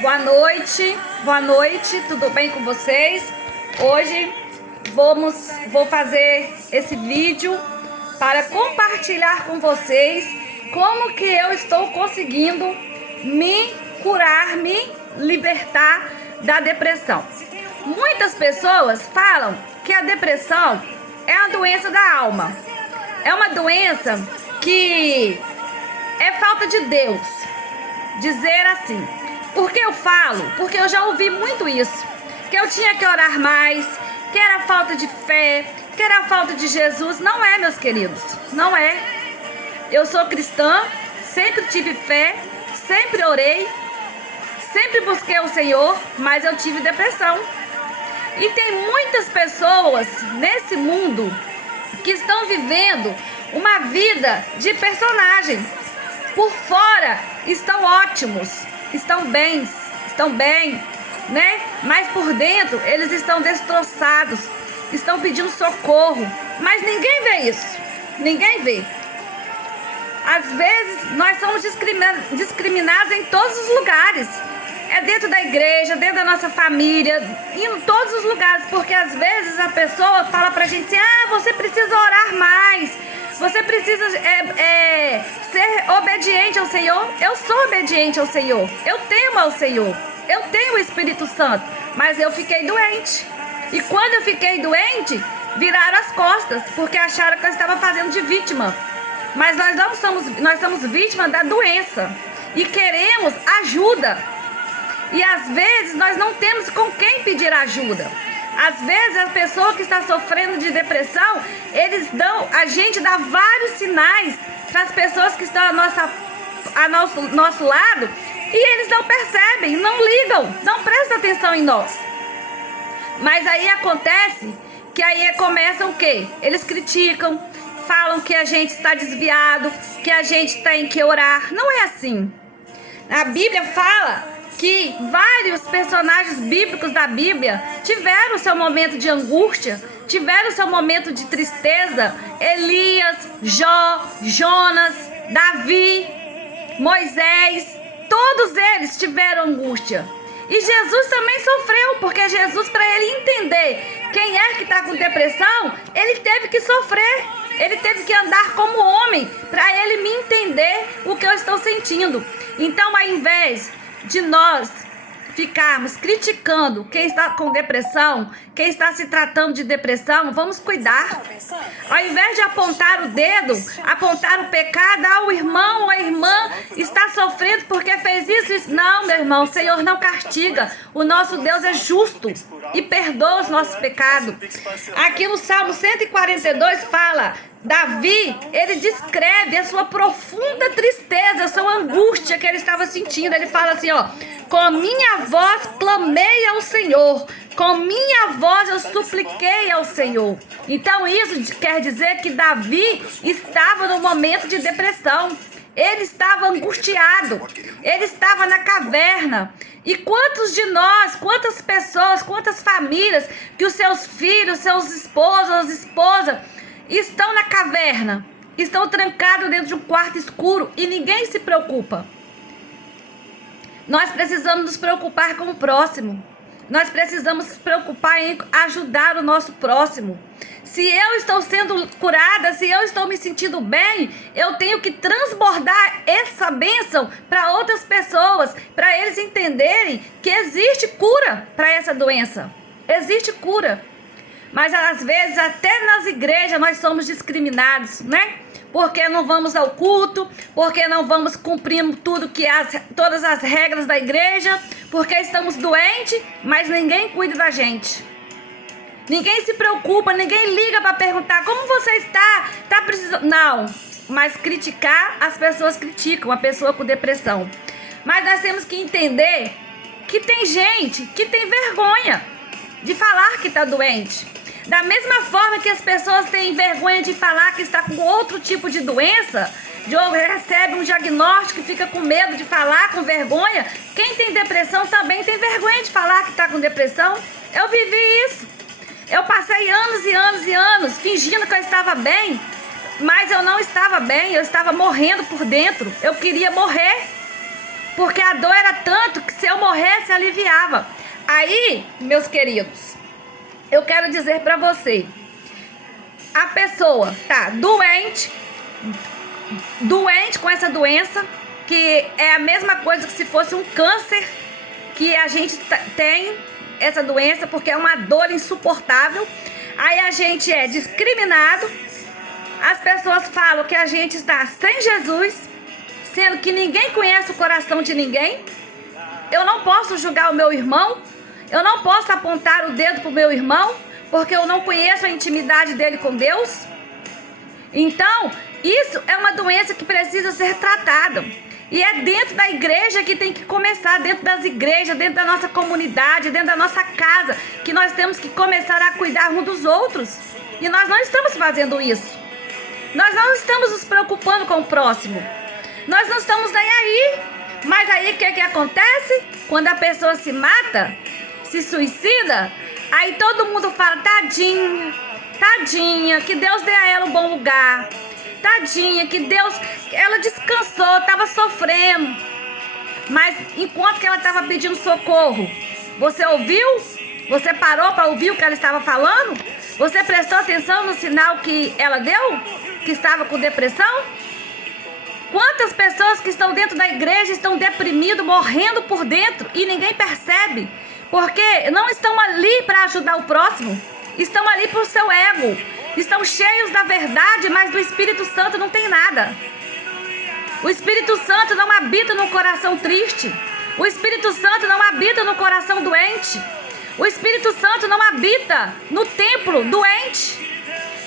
Boa noite, tudo bem com vocês? Hoje vou fazer esse vídeo para compartilhar com vocês como que eu estou conseguindo me curar, me libertar da depressão. Muitas pessoas falam que a depressão é uma doença da alma, é uma doença que é falta de Deus. Dizer assim, por que eu falo? Porque eu já ouvi muito isso, que eu tinha que orar mais, que era falta de fé, que era falta de Jesus. Não é, meus queridos, não é. Eu sou cristã, sempre tive fé, sempre orei, sempre busquei o Senhor, mas eu tive depressão. E tem muitas pessoas nesse mundo que estão vivendo uma vida de personagem. Por fora estão ótimos, estão bem, né? Mas por dentro eles estão destroçados, estão pedindo socorro. Mas ninguém vê isso, ninguém vê. Às vezes nós somos discriminados em todos os lugares. É dentro da igreja, dentro da nossa família, em todos os lugares. Porque às vezes a pessoa fala pra gente assim, você precisa orar mais, você precisa ser obediente ao Senhor. Eu sou obediente ao Senhor, eu temo ao Senhor, eu tenho o Espírito Santo, mas eu fiquei doente. E quando eu fiquei doente, viraram as costas, porque acharam que eu estava fazendo de vítima. Mas nós não somos, nós somos vítimas da doença e queremos ajuda. E às vezes nós não temos com quem pedir ajuda. Às vezes a pessoa que está sofrendo de depressão, a gente dá vários sinais para as pessoas que estão ao nosso lado, e eles não percebem, não ligam, não prestam atenção em nós. Mas aí acontece que aí começa o quê? Eles criticam, falam que a gente está desviado, que a gente tem que orar. Não é assim. A Bíblia fala que vários personagens bíblicos da Bíblia tiveram seu momento de angústia, tiveram seu momento de tristeza. Elias, Jó, Jonas, Davi, Moisés, todos eles tiveram angústia. E Jesus também sofreu, porque Jesus, para ele entender quem é que está com depressão, ele teve que sofrer, ele teve que andar como homem, para ele me entender o que eu estou sentindo. Então, ao invés de nós ficarmos criticando quem está com depressão, quem está se tratando de depressão, vamos cuidar. Ao invés de apontar o dedo, apontar o pecado, o irmão ou a irmã está sofrendo porque fez isso. Não, meu irmão, o Senhor não castiga. O nosso Deus é justo e perdoa os nossos pecados. Aqui no Salmo 142 fala, Davi, ele descreve a sua profunda tristeza, a sua angústia que ele estava sentindo. Ele fala assim, com minha voz clamei ao Senhor, com minha voz eu supliquei ao Senhor. Então isso quer dizer que Davi estava no momento de depressão. Ele estava angustiado, ele estava na caverna. E quantos de nós, quantas pessoas, quantas famílias que os seus filhos, seus esposos, esposas estão na caverna, estão trancados dentro de um quarto escuro e ninguém se preocupa. Nós precisamos nos preocupar com o próximo. Nós precisamos nos preocupar em ajudar o nosso próximo. Se eu estou sendo curada, se eu estou me sentindo bem, eu tenho que transbordar essa bênção para outras pessoas, para eles entenderem que existe cura para essa doença. Existe cura. Mas às vezes até nas igrejas nós somos discriminados, né? Porque não vamos ao culto, porque não vamos cumprindo todas as regras da igreja, porque estamos doentes, mas ninguém cuida da gente. Ninguém se preocupa, ninguém liga para perguntar como você está, tá precisando. Não, mas criticar, as pessoas criticam a pessoa com depressão. Mas nós temos que entender que tem gente que tem vergonha de falar que está doente. Da mesma forma que as pessoas têm vergonha de falar que está com outro tipo de doença, recebe um diagnóstico e fica com medo de falar, com vergonha, quem tem depressão também tem vergonha de falar que está com depressão. Eu vivi isso. Eu passei anos e anos e anos fingindo que eu estava bem, mas eu não estava bem, eu estava morrendo por dentro, eu queria morrer. porque a dor era tanto que se eu morresse aliviava. Aí, meus queridos, eu quero dizer para você, a pessoa tá doente com essa doença, que é a mesma coisa que se fosse um câncer, que a gente tem essa doença porque é uma dor insuportável. Aí a gente é discriminado, as pessoas falam que a gente está sem Jesus, sendo que ninguém conhece o coração de ninguém. Eu não posso julgar o meu irmão, eu não posso apontar o dedo para o meu irmão, porque eu não conheço a intimidade dele com Deus. Então, isso é uma doença que precisa ser tratada. E é dentro da igreja que tem que começar, dentro das igrejas, dentro da nossa comunidade, dentro da nossa casa, que nós temos que começar a cuidar uns dos outros. E nós não estamos fazendo isso. Nós não estamos nos preocupando com o próximo. Nós não estamos nem aí. Mas aí o que acontece? Quando a pessoa se mata, se suicida, aí todo mundo fala, tadinha, tadinha, que Deus dê a ela um bom lugar. Tadinha, que Deus, ela descansou, estava sofrendo. Mas enquanto que ela estava pedindo socorro, você ouviu? Você parou para ouvir o que ela estava falando? Você prestou atenção no sinal que ela deu? Que estava com depressão? Quantas pessoas que estão dentro da igreja estão deprimidas, morrendo por dentro e ninguém percebe? Porque não estão ali para ajudar o próximo, estão ali por seu ego. Estão cheios da verdade, mas do Espírito Santo não tem nada. O Espírito Santo não habita no coração triste. O Espírito Santo não habita no coração doente. O Espírito Santo não habita no templo doente.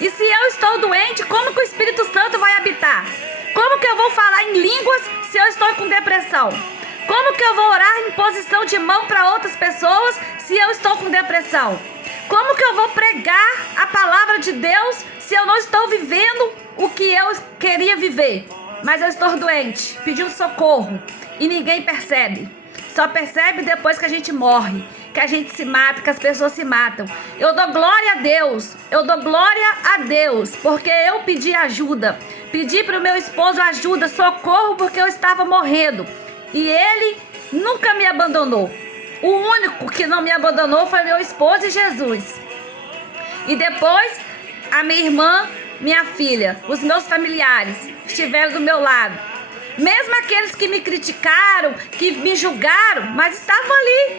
E se eu estou doente, como que o Espírito Santo vai habitar? Como que eu vou falar em línguas se eu estou com depressão? Como que eu vou orar em posição de mão para outras pessoas se eu estou com depressão? Como que eu vou pregar a palavra de Deus se eu não estou vivendo o que eu queria viver? Mas eu estou doente, pedindo socorro e ninguém percebe. Só percebe depois que a gente morre, que a gente se mata, que as pessoas se matam. Eu dou glória a Deus, porque eu pedi ajuda. Pedi para o meu esposo ajuda, socorro, porque eu estava morrendo. E ele nunca me abandonou. O único que não me abandonou foi meu esposo e Jesus. E depois, a minha irmã, minha filha, os meus familiares estiveram do meu lado. Mesmo aqueles que me criticaram, que me julgaram, mas estavam ali,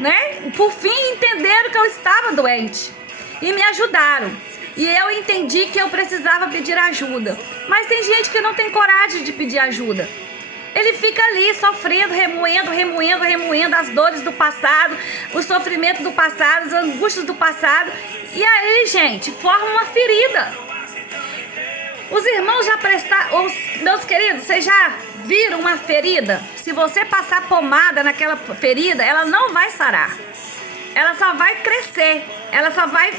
né? Por fim, entenderam que eu estava doente e me ajudaram. E eu entendi que eu precisava pedir ajuda. Mas tem gente que não tem coragem de pedir ajuda. Ele fica ali sofrendo, remoendo as dores do passado, o sofrimento do passado, as angústias do passado. E aí, gente, forma uma ferida. Os irmãos já prestaram, meus queridos, vocês já viram uma ferida? Se você passar pomada naquela ferida, ela não vai sarar. Ela só vai crescer, ela só vai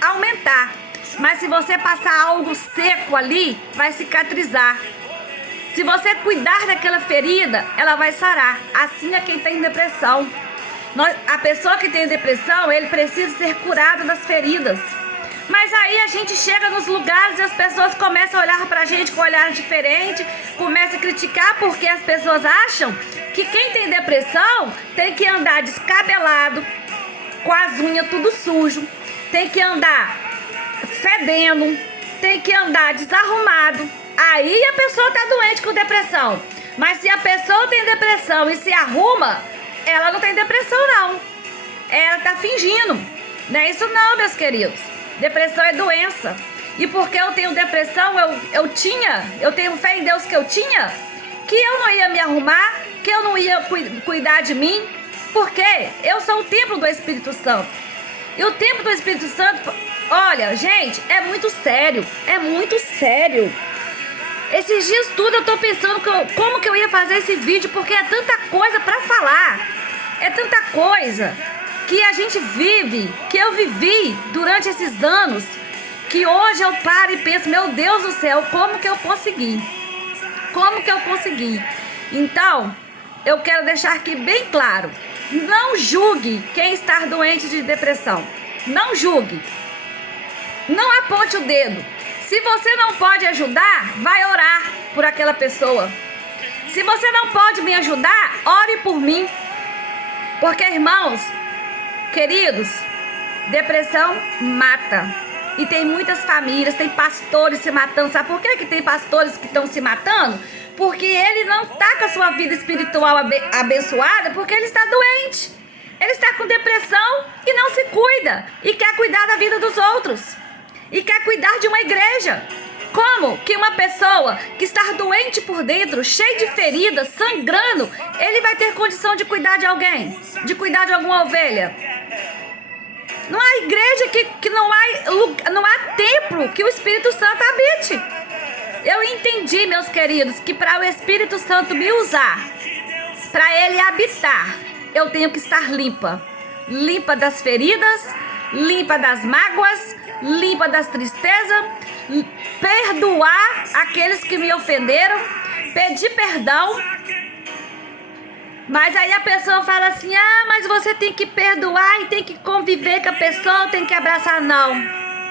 aumentar. Mas se você passar algo seco ali, vai cicatrizar. Se você cuidar daquela ferida, ela vai sarar. Assim é quem tem depressão. A pessoa que tem depressão, ele precisa ser curado das feridas. Mas aí a gente chega nos lugares e as pessoas começam a olhar pra gente com um olhar diferente, começam a criticar porque as pessoas acham que quem tem depressão tem que andar descabelado, com as unhas tudo sujo, tem que andar fedendo, tem que andar desarrumado. Aí a pessoa tá doente com depressão. Mas se a pessoa tem depressão e se arruma, ela não tem depressão não. Ela tá fingindo. Não é isso não, meus queridos. Depressão é doença. E porque eu tenho depressão, eu tenho fé em Deus que eu não ia me arrumar, que eu não ia cuidar de mim. Porque eu sou o templo do Espírito Santo. E o templo do Espírito Santo, olha, gente, é muito sério. É muito sério. Esses dias tudo eu tô pensando como que eu ia fazer esse vídeo, porque é tanta coisa pra falar. É tanta coisa que a gente vive, que eu vivi durante esses anos, que hoje eu paro e penso, meu Deus do céu, como que eu consegui? Como que eu consegui? Então, eu quero deixar aqui bem claro, não julgue quem está doente de depressão. Não julgue. Não aponte o dedo. Se você não pode ajudar, vai orar por aquela pessoa. Se você não pode me ajudar, ore por mim. Porque, irmãos, queridos, depressão mata. E tem muitas famílias, tem pastores se matando. Sabe por que tem pastores que estão se matando? Porque ele não está com a sua vida espiritual abençoada, porque ele está doente. Ele está com depressão e não se cuida. E quer cuidar da vida dos outros. E quer cuidar de uma igreja. Como que uma pessoa que está doente por dentro, cheia de feridas, sangrando, ele vai ter condição de cuidar de alguém? De cuidar de alguma ovelha? Não há igreja que não há templo que o Espírito Santo habite. Eu entendi, meus queridos, que para o Espírito Santo me usar, para ele habitar, eu tenho que estar limpa. Limpa das feridas, limpa das mágoas, limpa das tristezas, perdoar aqueles que me ofenderam, pedir perdão. Mas aí a pessoa fala assim, mas você tem que perdoar e tem que conviver com a pessoa, tem que abraçar. Não,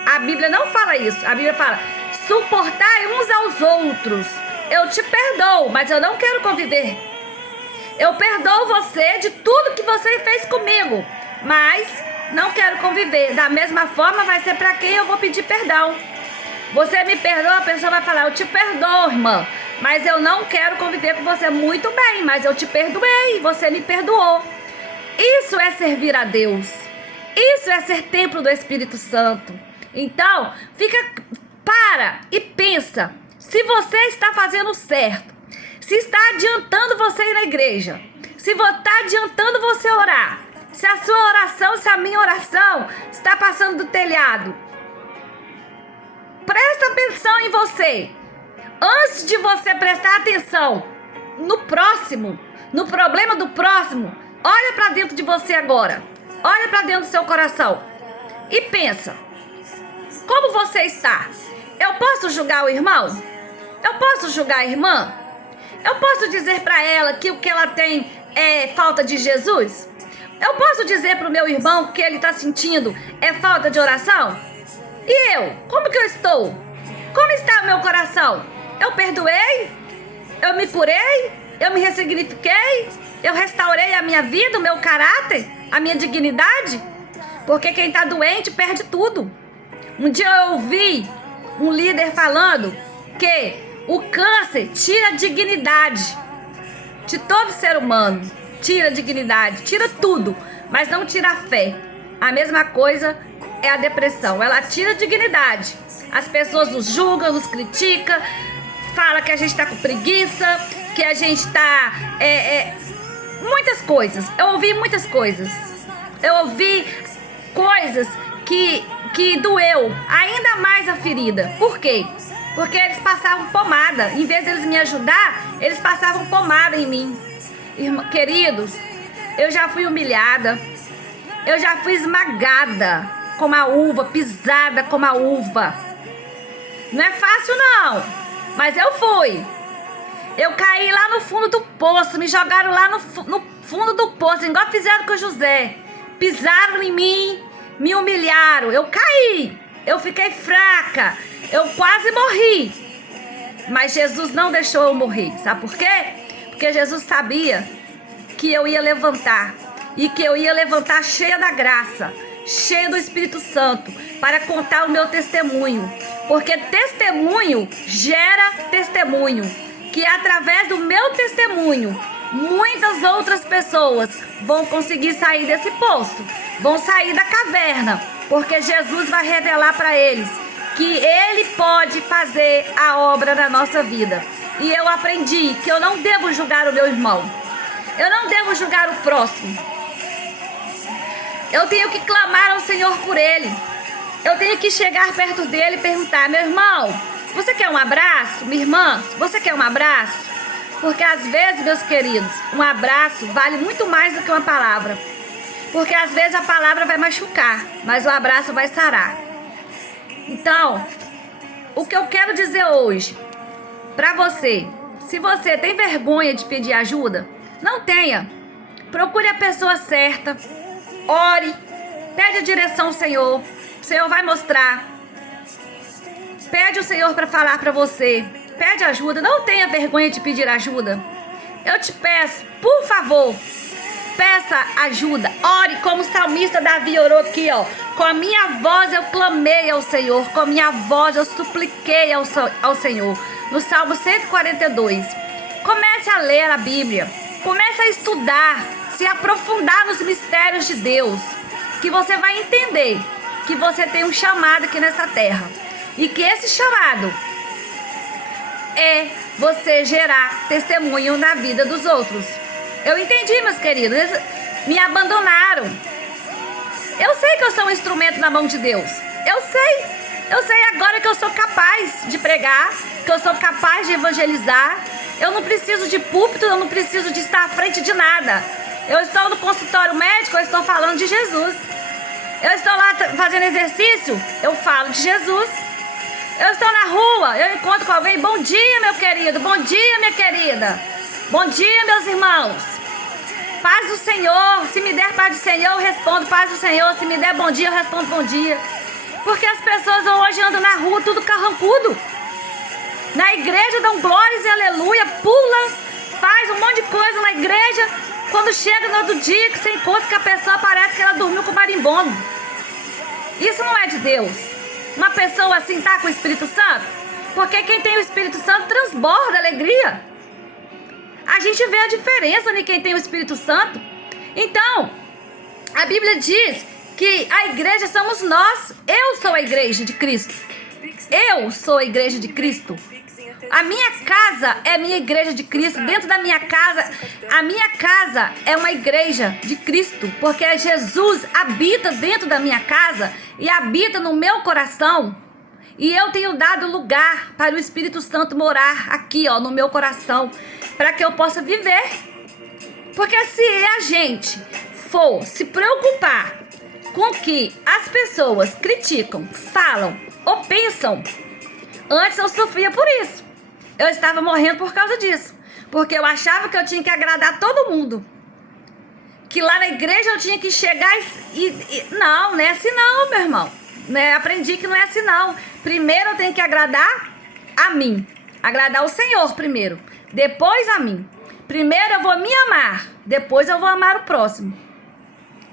a Bíblia não fala isso. A Bíblia fala, suportai uns aos outros. Eu te perdoo, mas eu não quero conviver. Eu perdoo você de tudo que você fez comigo, mas não quero conviver. Da mesma forma vai ser para quem eu vou pedir perdão. Você me perdoa, a pessoa vai falar, eu te perdoo, irmã, mas eu não quero conviver com você. Muito bem, mas eu te perdoei, você me perdoou. Isso é servir a Deus. Isso é ser templo do Espírito Santo. Então, para e pensa, se você está fazendo certo, se está adiantando você ir na igreja, se está adiantando você orar, se a sua oração, se a minha oração está passando do telhado, presta atenção em você. Antes de você prestar atenção no próximo, no problema do próximo, olha para dentro de você agora. Olha para dentro do seu coração e pensa, como você está? Eu posso julgar o irmão? Eu posso julgar a irmã? Eu posso dizer para ela que o que ela tem é falta de Jesus? Eu posso dizer para o meu irmão que ele está sentindo é falta de oração? E eu? Como que eu estou? Como está o meu coração? Eu perdoei? Eu me curei? Eu me ressignifiquei? Eu restaurei a minha vida, o meu caráter, a minha dignidade? Porque quem está doente perde tudo. Um dia eu ouvi um líder falando que o câncer tira a dignidade de todo ser humano. Tira a dignidade, tira tudo, mas não tira a fé. A mesma coisa é a depressão. Ela tira a dignidade. As pessoas nos julgam, nos criticam, falam que a gente está com preguiça, que a gente está... muitas coisas. Eu ouvi muitas coisas. Eu ouvi coisas que doeu ainda mais a ferida. Por quê? Porque eles passavam pomada. Em vez de eles me ajudar, eles passavam pomada em mim. Queridos, eu já fui humilhada. Eu já fui esmagada como a uva, pisada como a uva. Não é fácil não, mas eu fui. Eu caí lá no fundo do poço, me jogaram lá no fundo do poço, igual fizeram com o José. Pisaram em mim, me humilharam, eu caí, eu fiquei fraca, eu quase morri. Mas Jesus não deixou eu morrer, sabe por quê? Porque Jesus sabia que eu ia levantar, e que eu ia levantar cheia da graça, cheia do Espírito Santo, para contar o meu testemunho. Porque testemunho gera testemunho, que através do meu testemunho, muitas outras pessoas vão conseguir sair desse poço, vão sair da caverna, porque Jesus vai revelar para eles que Ele pode fazer a obra na nossa vida. E eu aprendi que eu não devo julgar o meu irmão, eu não devo julgar o próximo. Eu tenho que clamar ao Senhor por ele. Eu tenho que chegar perto dele e perguntar, meu irmão, você quer um abraço? Minha irmã, você quer um abraço? Porque às vezes, meus queridos, um abraço vale muito mais do que uma palavra. Porque às vezes a palavra vai machucar, mas o abraço vai sarar. Então, o que eu quero dizer hoje para você, se você tem vergonha de pedir ajuda, não tenha. Procure a pessoa certa, ore, pede a direção ao Senhor, o Senhor vai mostrar. Pede o Senhor para falar para você, pede ajuda, não tenha vergonha de pedir ajuda. eu te peço, por favor, peça ajuda. Ore como o salmista Davi orou aqui, ó. Com a minha voz eu clamei ao Senhor, com a minha voz eu supliquei ao Senhor. No Salmo 142. Comece a ler a Bíblia. Comece a estudar, se aprofundar nos mistérios de Deus, que você vai entender que você tem um chamado aqui nessa terra. E que esse chamado é você gerar testemunho na vida dos outros. Eu entendi, meus queridos. Eles me abandonaram. Eu sei que eu sou um instrumento na mão de Deus. Eu sei agora que eu sou capaz de pregar, que eu sou capaz de evangelizar. Eu não preciso de púlpito, eu não preciso de estar à frente de nada. Eu estou no consultório médico, eu estou falando de Jesus. Eu estou lá fazendo exercício, eu falo de Jesus. Eu estou na rua, eu encontro com alguém. Bom dia, meu querido. Bom dia, minha querida. Bom dia, meus irmãos. Paz do Senhor. Se me der paz do Senhor, eu respondo paz do Senhor. Se me der bom dia, eu respondo bom dia. Porque as pessoas hoje andam na rua tudo carrancudo. Na igreja dão glórias e aleluia, pula, faz um monte de coisa na igreja. Quando chega no outro dia que você encontra que a pessoa parece que ela dormiu com marimbondo. Isso não é de Deus. Uma pessoa assim tá com o Espírito Santo? Porque quem tem o Espírito Santo transborda alegria. A gente vê a diferença de quem tem o Espírito Santo. Então, a Bíblia diz que a igreja somos nós. Eu sou a igreja de Cristo. Eu sou a igreja de Cristo. A minha casa é a minha igreja de Cristo. Dentro da minha casa, a minha casa é uma igreja de Cristo. Porque Jesus habita dentro da minha casa e habita no meu coração. E eu tenho dado lugar para o Espírito Santo morar aqui, ó, no meu coração, para que eu possa viver. Porque se a gente for se preocupar com o que as pessoas criticam, falam ou pensam, antes eu sofria por isso. Eu estava morrendo por causa disso. Porque eu achava que eu tinha que agradar todo mundo. Que lá na igreja eu tinha que chegar não, não é assim não, meu irmão. Né? Aprendi que não é assim não. Primeiro eu tenho que agradar a mim. Agradar o Senhor primeiro. Depois a mim. Primeiro eu vou me amar. Depois eu vou amar o próximo.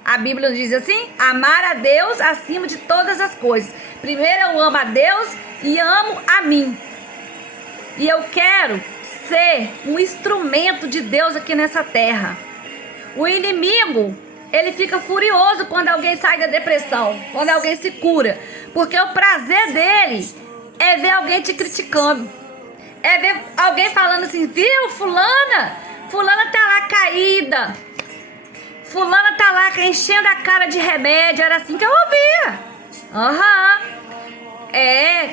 A Bíblia diz assim: amar a Deus acima de todas as coisas. Primeiro eu amo a Deus e amo a mim. E eu quero ser um instrumento de Deus aqui nessa terra. O inimigo, ele fica furioso quando alguém sai da depressão, quando alguém se cura. Porque o prazer dele é ver alguém te criticando. É ver alguém falando assim: viu, fulana? Fulana tá lá caída. Fulana tá lá enchendo a cara de remédio. Era assim que eu ouvia.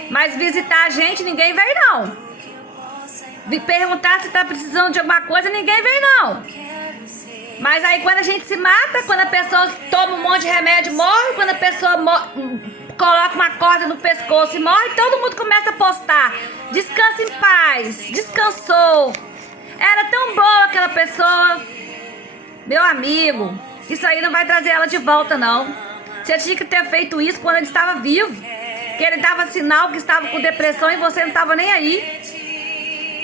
Mas visitar a gente ninguém veio não. Perguntar se tá precisando de alguma coisa, ninguém vem não. Mas aí quando a gente se mata, quando a pessoa toma um monte de remédio, morre. Quando a pessoa coloca uma corda no pescoço e morre, todo mundo começa a postar: descansa em paz, descansou, era tão boa aquela pessoa. Meu amigo, isso aí não vai trazer ela de volta não. Você tinha que ter feito isso quando ele estava vivo, que ele dava sinal que estava com depressão e você não estava nem aí.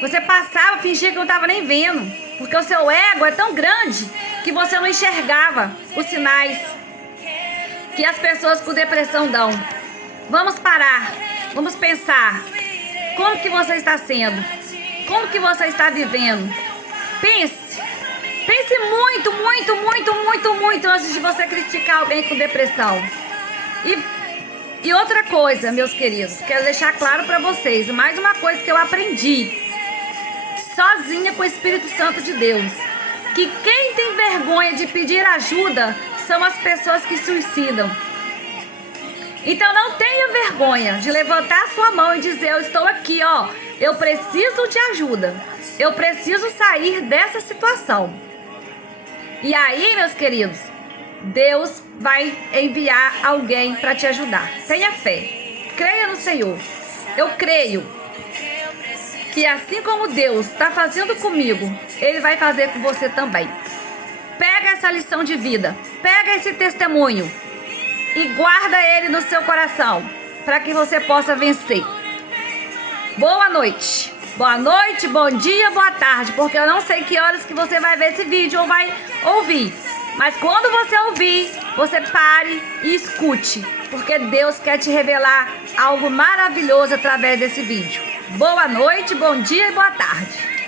Você passava, fingia que não estava nem vendo. Porque o seu ego é tão grande que você não enxergava os sinais que as pessoas com depressão dão. Vamos parar. Vamos pensar. Como que você está sendo? Como que você está vivendo? Pense. Pense muito, muito, muito, muito, muito antes de você criticar alguém com depressão. E outra coisa, meus queridos, quero deixar claro para vocês. Mais uma coisa que eu aprendi sozinha com o Espírito Santo de Deus, que quem tem vergonha de pedir ajuda são as pessoas que suicidam. Então não tenha vergonha de levantar sua mão e dizer: eu estou aqui, ó, eu preciso de ajuda, eu preciso sair dessa situação. E aí, meus queridos, Deus vai enviar alguém para te ajudar. Tenha fé, creia no Senhor. Eu creio que assim como Deus está fazendo comigo, Ele vai fazer com você também. Pega essa lição de vida, pega esse testemunho e guarda ele no seu coração, para que você possa vencer. Boa noite. boa noite, bom dia, boa tarde, porque eu não sei que horas que você vai ver esse vídeo ou vai ouvir. Mas quando você ouvir, você pare e escute, porque Deus quer te revelar algo maravilhoso através desse vídeo. Boa noite, bom dia e boa tarde.